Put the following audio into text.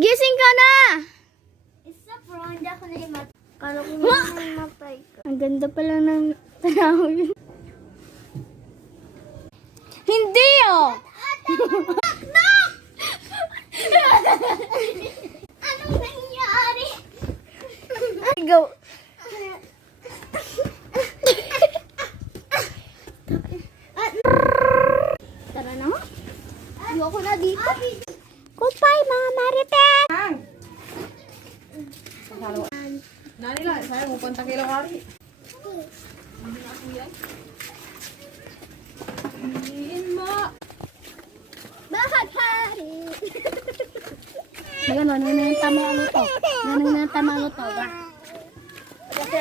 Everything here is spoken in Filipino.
Gising ka na! Isa pro, hindi ako naimat. Kala ko naimatay ka. Ang ganda pala ng tanaw yun. Hindi oh! Anong nangyari? Go! Tara na. Ayoko na dito. Goodbye mga marites! Nani lang, saya mo pantang kilo kari. Hindiin mo. Bakit hari? Magano, ano na yung tama ano to? Ano na yung tama ano to? Kasi,